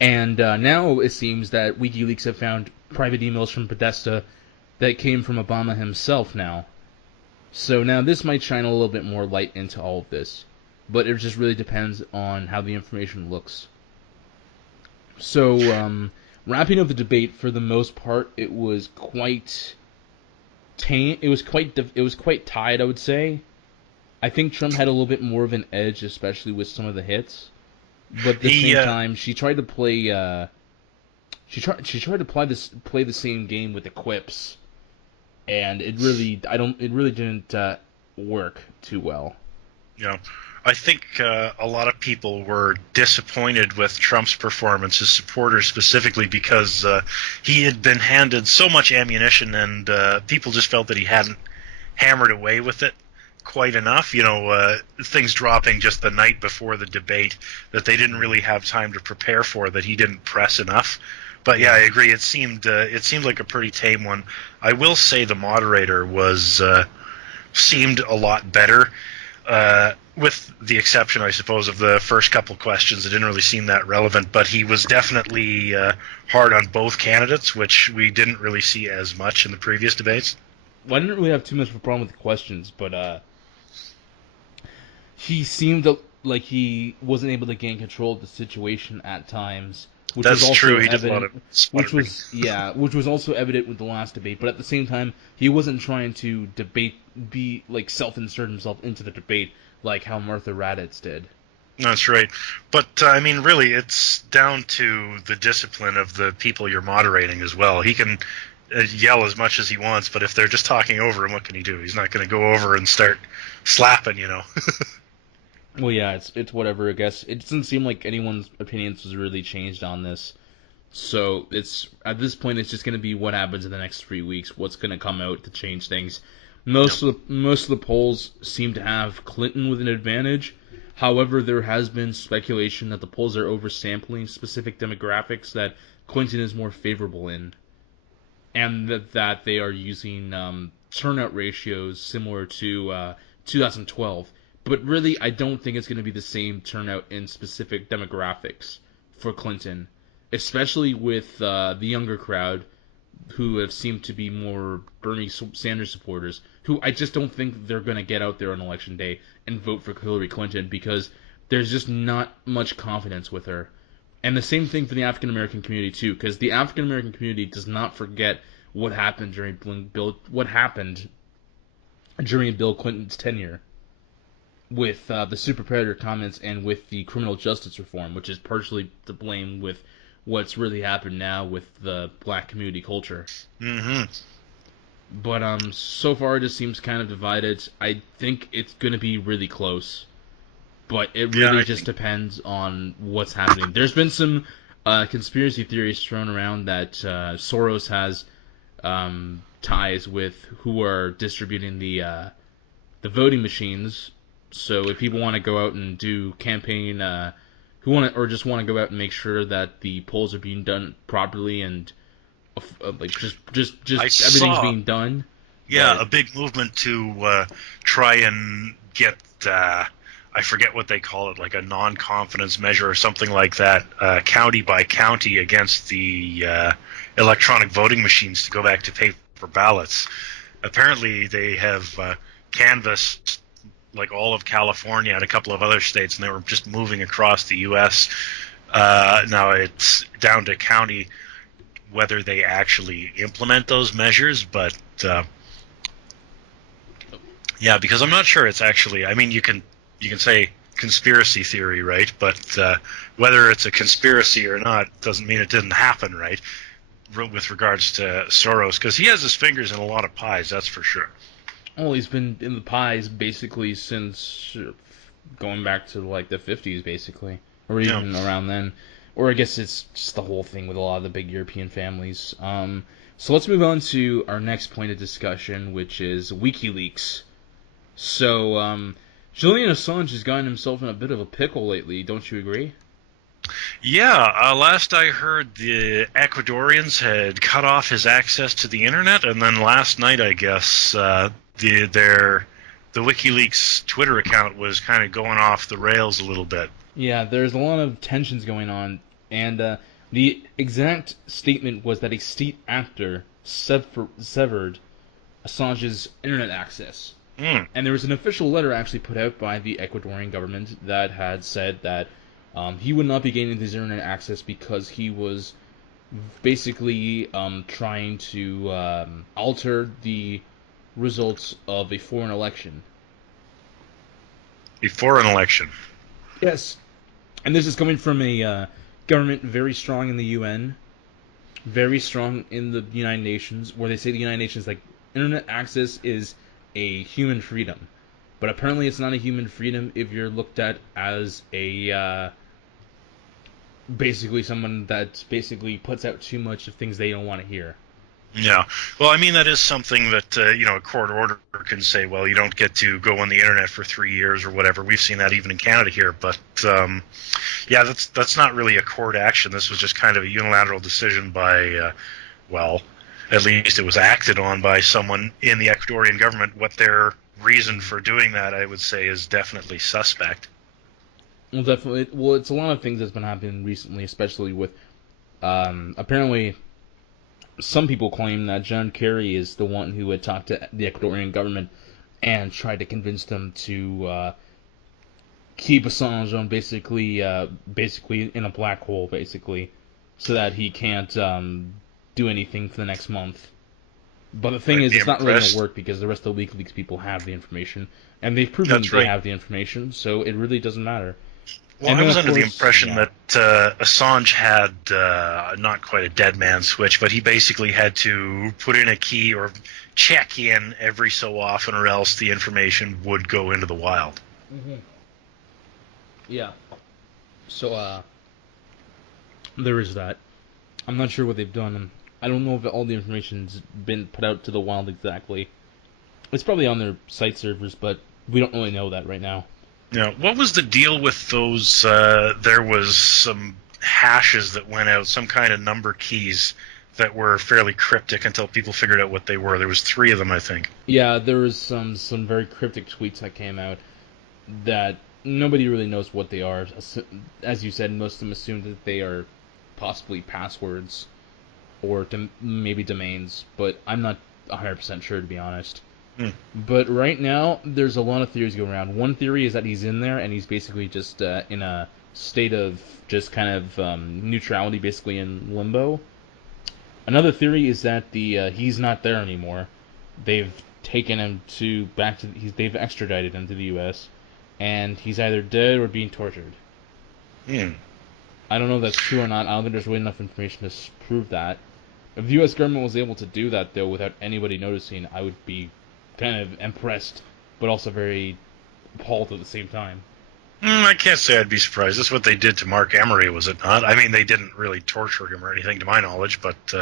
And now it seems that WikiLeaks have found private emails from Podesta that came from Obama himself now. So now this might shine a little bit more light into all of this. But it just really depends on how the information looks. So, wrapping up the debate, for the most part, it was quite tame. It was quite tied, I would say. I think Trump had a little bit more of an edge, especially with some of the hits. But at the same time, she tried to play. She tried to play the same game with the quips, and it really didn't work too well. Yeah. I think a lot of people were disappointed with Trump's performance, his supporters specifically, because he had been handed so much ammunition, and people just felt that he hadn't hammered away with it quite enough. Things dropping just the night before the debate that they didn't really have time to prepare for, that he didn't press enough. But yeah, I agree. It seemed like a pretty tame one. I will say the moderator seemed a lot better. with the exception, I suppose, of the first couple questions, it didn't really seem that relevant, but he was definitely hard on both candidates, which we didn't really see as much in the previous debates. Well, I didn't really have too much of a problem with the questions, but he seemed like he wasn't able to gain control of the situation at times. Which That's was also true. He did a evident, lot of sputtering. which was also evident with the last debate. But at the same time, he wasn't trying to be like self-insert himself into the debate like how Martha Raddatz did. That's right. But, I mean, really, it's down to the discipline of the people you're moderating as well. He can yell as much as he wants, but if they're just talking over him, what can he do? He's not going to go over and start slapping, you know. Well, yeah, it's whatever, I guess. It doesn't seem like anyone's opinions was really changed on this. So it's at this point, it's just going to be what happens in the next 3 weeks. What's going to come out to change things. Most of the polls seem to have Clinton with an advantage. However, there has been speculation that the polls are oversampling specific demographics that Clinton is more favorable in, and that they are using turnout ratios similar to 2012. But really, I don't think it's going to be the same turnout in specific demographics for Clinton, especially with the younger crowd who have seemed to be more Bernie Sanders supporters, who I just don't think they're going to get out there on Election Day and vote for Hillary Clinton because there's just not much confidence with her. And the same thing for the African American community too, because the African American community does not forget what happened during Bill Clinton's tenure with the super predator comments and with the criminal justice reform, which is partially to blame with what's really happened now with the black community culture. Mm-hmm. But so far it just seems kind of divided. I think it's going to be really close, but it really just depends on what's happening. There's been some conspiracy theories thrown around that Soros has ties with who are distributing the voting machines. So if people want to go out and do campaign, just want to go out and make sure that the polls are being done properly and like just everything's being done. Yeah, a big movement to try and get I forget what they call it, like a non-confidence measure or something like that, county by county against the electronic voting machines to go back to paper ballots. Apparently, they have canvassed like all of California and a couple of other states, and they were just moving across the U.S. Now it's down to county whether they actually implement those measures, but yeah, because I'm not sure it's actually. I mean, you can say conspiracy theory, right? But whether it's a conspiracy or not doesn't mean it didn't happen, right? With regards to Soros, because he has his fingers in a lot of pies, that's for sure. Well, he's been in the pies basically since going back to like the 50s, basically, or even around then. Or I guess it's just the whole thing with a lot of the big European families. So let's move on to our next point of discussion, which is WikiLeaks. So Julian Assange has gotten himself in a bit of a pickle lately, don't you agree? Yeah, last I heard, the Ecuadorians had cut off his access to the internet, and then last night, I guess, the WikiLeaks Twitter account was kind of going off the rails a little bit. Yeah, there's a lot of tensions going on, and the exact statement was that a state actor severed Assange's internet access. And there was an official letter actually put out by the Ecuadorian government that had said that he would not be gaining his internet access because he was basically trying to alter the results of a foreign election. A foreign election? Yes. And this is coming from a government very strong in the UN, very strong in the United Nations, where they say the United Nations, like, internet access is a human freedom. But apparently it's not a human freedom if you're looked at as a basically someone that basically puts out too much of things they don't want to hear. Yeah. Well, I mean, that is something that, a court order can say, well, you don't get to go on the internet for 3 years or whatever. We've seen that even in Canada here. But, yeah, that's not really a court action. This was just kind of a unilateral decision by, at least it was acted on by someone in the Ecuadorian government, what their reason for doing that, I would say, is definitely suspect. Well, definitely. Well, it's a lot of things that's been happening recently, especially with apparently some people claim that John Kerry is the one who had talked to the Ecuadorian government and tried to convince them to keep Assange on basically in a black hole, basically, so that he can't do anything for the next month. But the thing is, it's not really going to work because the rest of the WikiLeaks people have the information, and they've proven they have the information, so it really doesn't matter. Well, I was under the impression that Assange had not quite a dead man switch, but he basically had to put in a key or check in every so often, or else the information would go into the wild. Mm-hmm. Yeah. So, there is that. I'm not sure what they've done, and I don't know if all the information's been put out to the wild exactly. It's probably on their site servers, but we don't really know that right now. Yeah, what was the deal with those? There was some hashes that went out, some kind of number keys that were fairly cryptic until people figured out what they were. There was 3 of them, I think. Yeah, there was some very cryptic tweets that came out that nobody really knows what they are. As you said, most of them assumed that they are possibly passwords or maybe domains, but I'm not 100% sure, to be honest. But right now, there's a lot of theories going around. One theory is that he's in there, and he's basically just in a state of just kind of neutrality, basically in limbo. Another theory is that he's not there anymore. They've taken him they've extradited him to the U.S., and he's either dead or being tortured. I don't know if that's true or not. I don't think there's really enough information to prove that. If the U.S. government was able to do that, though, without anybody noticing, I would be kind of impressed, but also very appalled at the same time. I can't say I'd be surprised. That's what they did to Mark Emery, was it not? I mean, they didn't really torture him or anything, to my knowledge, but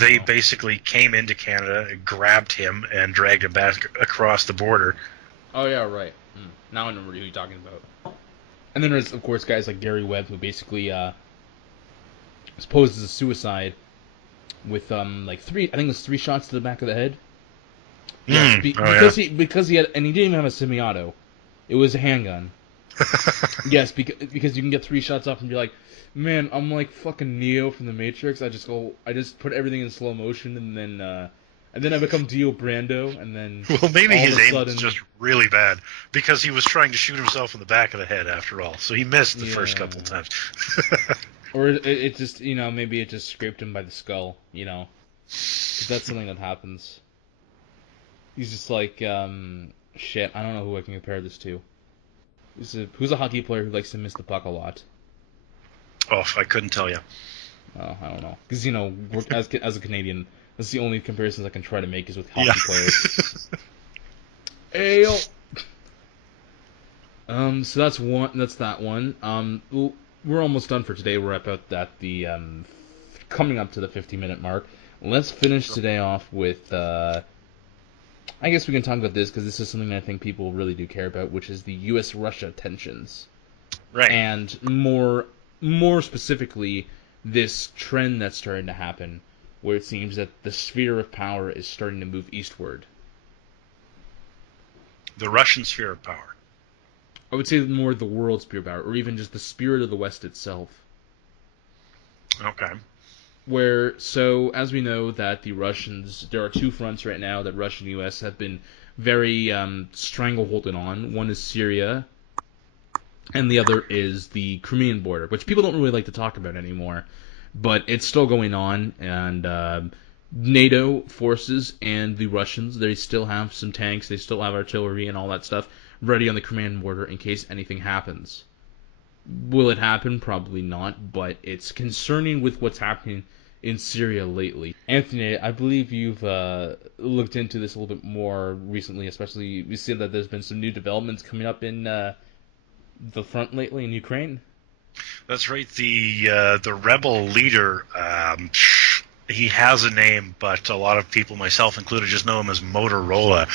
they basically came into Canada, grabbed him, and dragged him back across the border. Oh, yeah, right. Now I remember who you're talking about. And then there's, of course, guys like Gary Webb, who basically was posed as a suicide with, I think it was 3 shots to the back of the head. Yes, because he had, and he didn't even have a semi-auto. It was a handgun. Yes, because you can get 3 shots off and be like, man, I'm like fucking Neo from the Matrix. I just put everything in slow motion, and then I become Dio Brando, and then well, maybe his aim was just really bad because he was trying to shoot himself in the back of the head after all, so he missed the first couple of times. Or it just, maybe it just scraped him by the skull, 'cause that's something that happens. He's just like, shit, I don't know who I can compare this to. Who's a hockey player who likes to miss the puck a lot? Oh, I couldn't tell you. Oh, I don't know. Because, as a Canadian, that's the only comparisons I can try to make is with hockey players. Ale! So that's that one. We're almost done for today. We're about coming up to the 50-minute mark. Let's finish today off with, I guess we can talk about this because this is something that I think people really do care about, which is the U.S.-Russia tensions. Right. And more specifically, this trend that's starting to happen, where it seems that the sphere of power is starting to move eastward. The Russian sphere of power. I would say more the world sphere of power, or even just the spirit of the West itself. Okay. So as we know that the Russians, there are 2 fronts right now that Russia and U.S. have been very strangleholding on. One is Syria, and the other is the Crimean border, which people don't really like to talk about anymore, but it's still going on, and NATO forces and the Russians, they still have some tanks, they still have artillery and all that stuff ready on the Crimean border in case anything happens. Will it happen? Probably not, but it's concerning with what's happening in Syria lately. Anthony, I believe you've looked into this a little bit more recently, especially we see that there's been some new developments coming up in the front lately in Ukraine. That's right. The rebel leader, he has a name, but a lot of people, myself included, just know him as Motorola.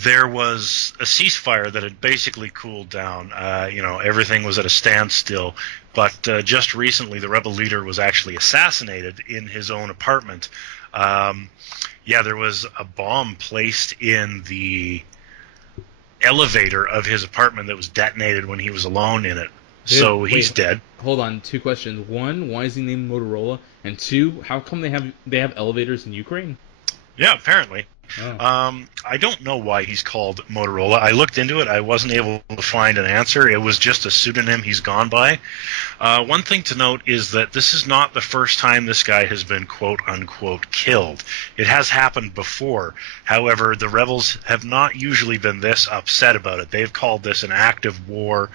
There was a ceasefire that had basically cooled down. Everything was at a standstill. But just recently, the rebel leader was actually assassinated in his own apartment. There was a bomb placed in the elevator of his apartment that was detonated when he was alone in it. So he's dead. Hold on, 2 questions. 1, why is he named Motorola? And 2, how come they have elevators in Ukraine? Yeah, apparently. Oh. I don't know why he's called Motorola. I looked into it. I wasn't able to find an answer. It was just a pseudonym he's gone by. One thing to note is that this is not the first time this guy has been quote-unquote killed. It has happened before. However, the rebels have not usually been this upset about it. They've called this an act of war.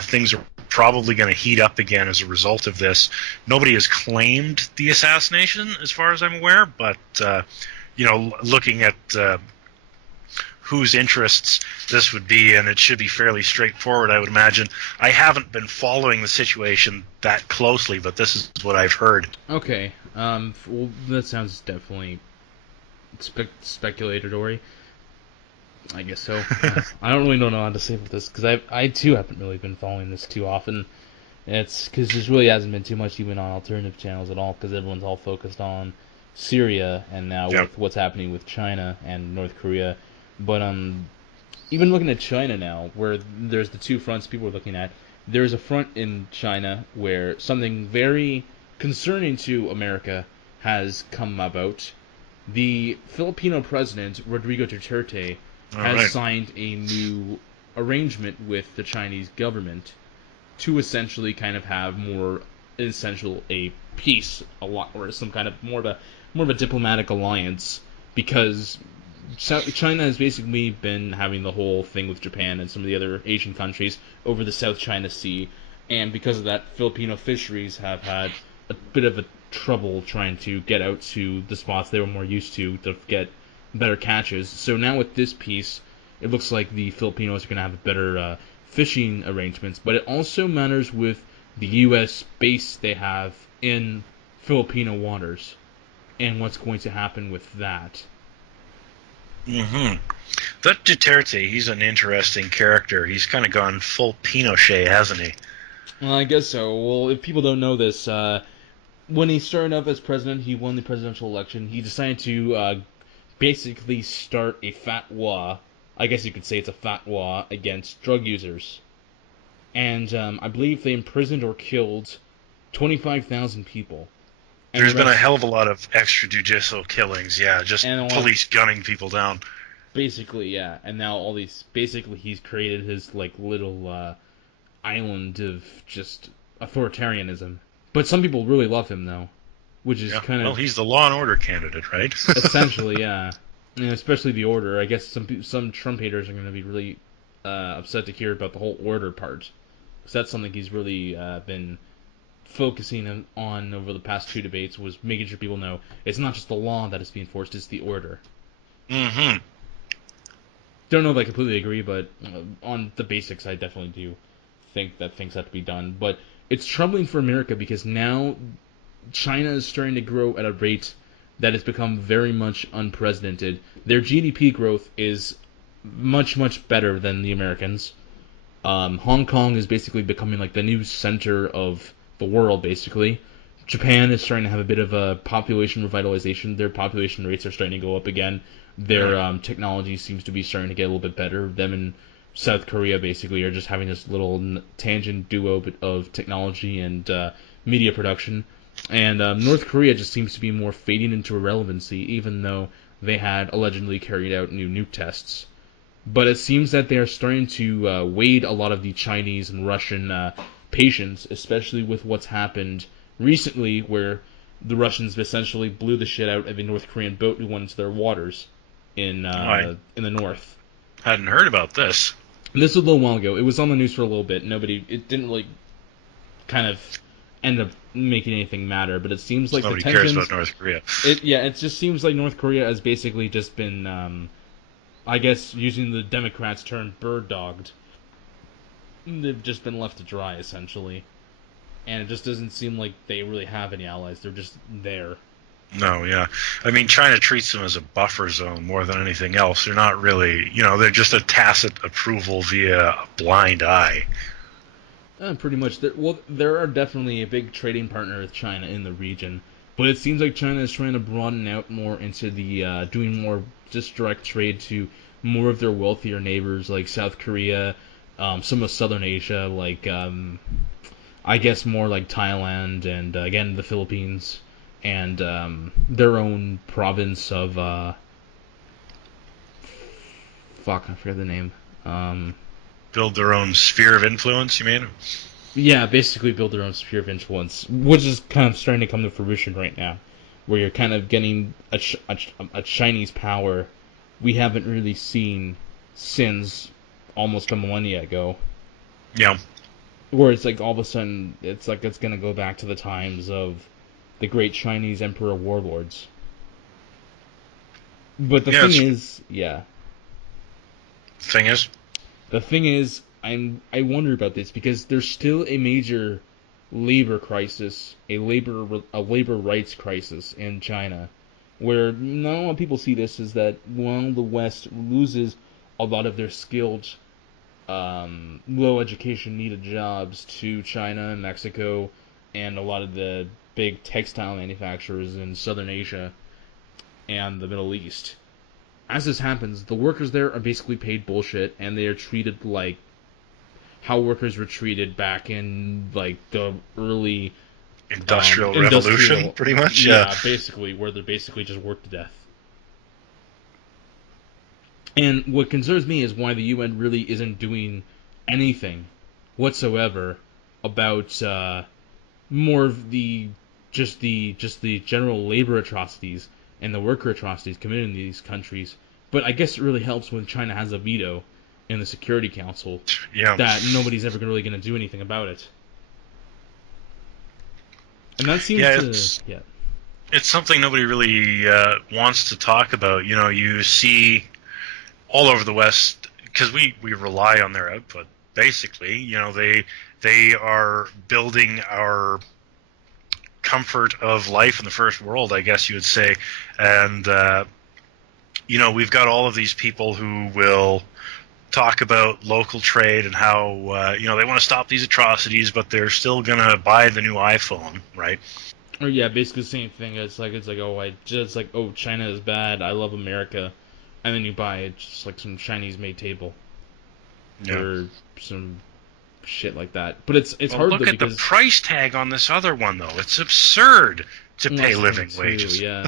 Things are probably going to heat up again as a result of this. Nobody has claimed the assassination, as far as I'm aware, but looking at whose interests this would be, and it should be fairly straightforward, I would imagine. I haven't been following the situation that closely, but this is what I've heard. Okay. Well, that sounds definitely speculatory. I guess so. I don't really know how to say about this, because I too haven't really been following this too often. It's because there really hasn't been too much even on alternative channels at all, because everyone's all focused on Syria and now with what's happening with China and North Korea. But even looking at China now, where there's the 2 fronts people are looking at, there's a front in China where something very concerning to America has come about. The Filipino president, Rodrigo Duterte, has signed a new arrangement with the Chinese government to essentially kind of have more essential a peace, or some kind of more of a diplomatic alliance, because China has basically been having the whole thing with Japan and some of the other Asian countries over the South China Sea, and because of that, Filipino fisheries have had a bit of a trouble trying to get out to the spots they were more used to get better catches. So now with this piece, it looks like the Filipinos are going to have better fishing arrangements, but it also matters with the U.S. base they have in Filipino waters and what's going to happen with that. Mm-hmm. That Duterte, he's an interesting character. He's kind of gone full Pinochet, hasn't he? Well, I guess so. Well, if people don't know this, when he started up as president, he won the presidential election. He decided to basically start a fatwa. I guess you could say it's a fatwa against drug users. And I believe they imprisoned or killed 25,000 people. And there's been a hell of a lot of extrajudicial killings, just police gunning people down. Basically, yeah. And now all these... Basically, he's created his, little island of just authoritarianism. But some people really love him, though. Which is kind of... Well, he's the law and order candidate, right? Essentially, yeah. And especially the order. I guess some Trump haters are going to be really upset to hear about the whole order part. Because that's something he's really been focusing on over the past 2 debates, was making sure people know it's not just the law that is being enforced, it's the order. Mm-hmm. Don't know if I completely agree, but on the basics, I definitely do think that things have to be done. But it's troubling for America because now China is starting to grow at a rate that has become very much unprecedented. Their GDP growth is much, much better than the Americans. Hong Kong is basically becoming like the new center of the world, basically. Japan is starting to have a bit of a population revitalization. Their population rates are starting to go up again. Their technology seems to be starting to get a little bit better. Them and South Korea basically are just having this little tangent duo of technology and media production. And North Korea just seems to be more fading into irrelevancy, even though they had allegedly carried out new nuke tests. But it seems that they are starting to wade a lot of the Chinese and Russian patience, especially with what's happened recently, where the Russians essentially blew the shit out of a North Korean boat who went into their waters in the north. Hadn't heard about this. And this was a little while ago. It was on the news for a little bit. It didn't really kind of end up making anything matter, but it seems like nobody the tensions... cares about North Korea. It just seems like North Korea has basically just been, I guess, using the Democrats' term, bird-dogged. They've just been left to dry, essentially. and it just doesn't seem like they really have any allies. They're just there. No, yeah. I mean, China treats them as a buffer zone more than anything else. They're not really, they're just a tacit approval via a blind eye. Pretty much. There are definitely a big trading partner with China in the region, but it seems like China is trying to broaden out more into the doing more just direct trade to more of their wealthier neighbors like South Korea, some of Southern Asia, like I guess more like Thailand and again the Philippines, and their own province of fuck, I forget the name. Build their own sphere of influence, you mean? Yeah, basically build their own sphere of influence, which is kind of starting to come to fruition right now, where you're kind of getting a Chinese power we haven't really seen since almost a millennia ago. Yeah. Where it's like all of a sudden, it's like it's going to go back to the times of the great Chinese emperor warlords. But the thing is, The thing is, I wonder about this because there's still a major labor crisis, a labor rights crisis in China, where not a lot of people see this is that while the West loses a lot of their skilled, low education needed jobs to China and Mexico, and a lot of the big textile manufacturers in Southern Asia and the Middle East. As this happens, the workers there are basically paid bullshit, and they are treated like how workers were treated back in like the early Industrial Revolution, pretty much. Yeah, basically, where they're basically just worked to death. And what concerns me is why the UN really isn't doing anything whatsoever about more of the general labor atrocities and the worker atrocities committed in these countries. But I guess it really helps when China has a veto in the Security Council that nobody's ever really going to do anything about it. And that seems it's something nobody really wants to talk about. You see all over the West, because we rely on their output, basically. They are building our comfort of life in the first world, I guess you would say. And, we've got all of these people who will talk about local trade and how, they want to stop these atrocities, but they're still going to buy the new iPhone, right? Or basically the same thing. It's like China is bad, I love America. And then you buy just like some Chinese-made table. Or some shit like that. But it's hard look though, at because the price tag on this other one though. It's absurd to pay living wages. Yeah.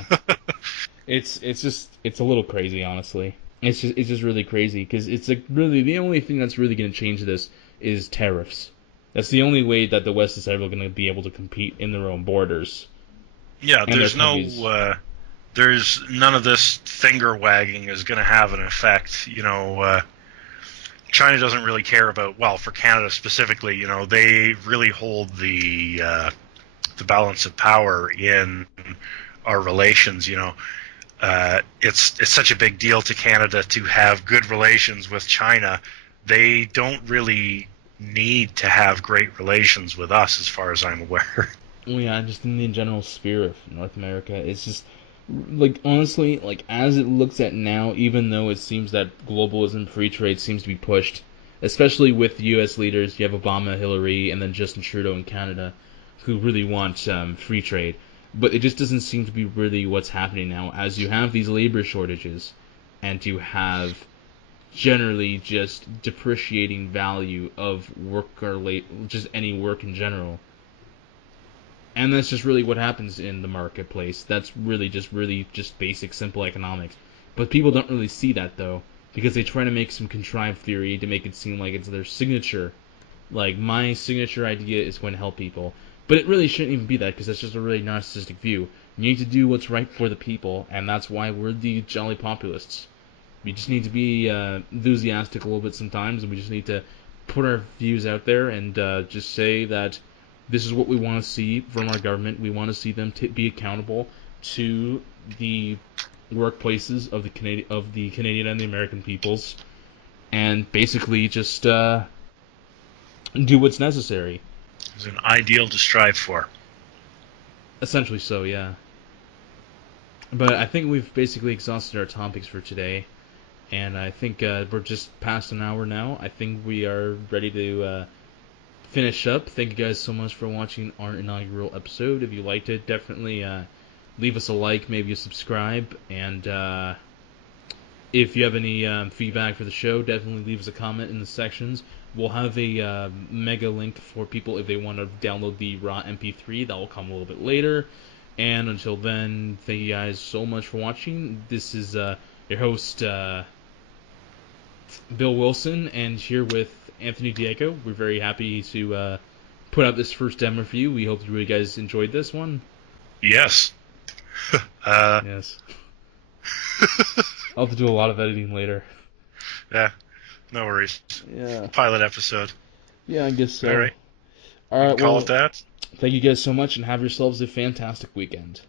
it's a little crazy, honestly. It's just really crazy because it's like really the only thing that's really going to change this is tariffs. That's the only way that the West is ever going to be able to compete in their own borders. Yeah, there's there's none of this finger wagging is going to have an effect. China doesn't really care about, well, for Canada specifically, they really hold the balance of power in our relations. It's such a big deal to Canada to have good relations with China. They don't really need to have great relations with us, as far as I'm aware. Well, yeah, just in the general sphere of North America, it's just like honestly, like as it looks at now, even though it seems that globalism, free trade seems to be pushed, especially with U.S. leaders, you have Obama, Hillary, and then Justin Trudeau in Canada, who really want free trade. But it just doesn't seem to be really what's happening now, as you have these labor shortages, and you have generally just depreciating value of work or just any work in general. And that's just really what happens in the marketplace. That's really just basic, simple economics. But people don't really see that, though, because they try to make some contrived theory to make it seem like it's their signature. Like, my signature idea is going to help people. But it really shouldn't even be that, because that's just a really narcissistic view. You need to do what's right for the people, and that's why we're the Jolly Populists. We just need to be enthusiastic a little bit sometimes, and we just need to put our views out there and just say that this is what we want to see from our government. We want to see them be accountable to the workplaces of the Canadian and the American peoples, and basically just do what's necessary. is an ideal to strive for. Essentially so, yeah. But I think we've basically exhausted our topics for today, and I think we're just past an hour now. I think we are ready to finish up. Thank you guys so much for watching our inaugural episode. If you liked it, definitely leave us a like, maybe a subscribe, and if you have any feedback for the show, definitely leave us a comment in the sections. We'll have a mega link for people if they want to download the raw MP3. That will come a little bit later. And until then, thank you guys so much for watching. This is your host, Bill Wilson, and here with Anthony Diego. We're very happy to put out this first demo for you. We hope you guys enjoyed this one. Yes. Yes. I'll have to do a lot of editing later. Yeah, no worries. Yeah. Pilot episode. Yeah, I guess so. All right. All right. Call it that. Thank you guys so much, and have yourselves a fantastic weekend.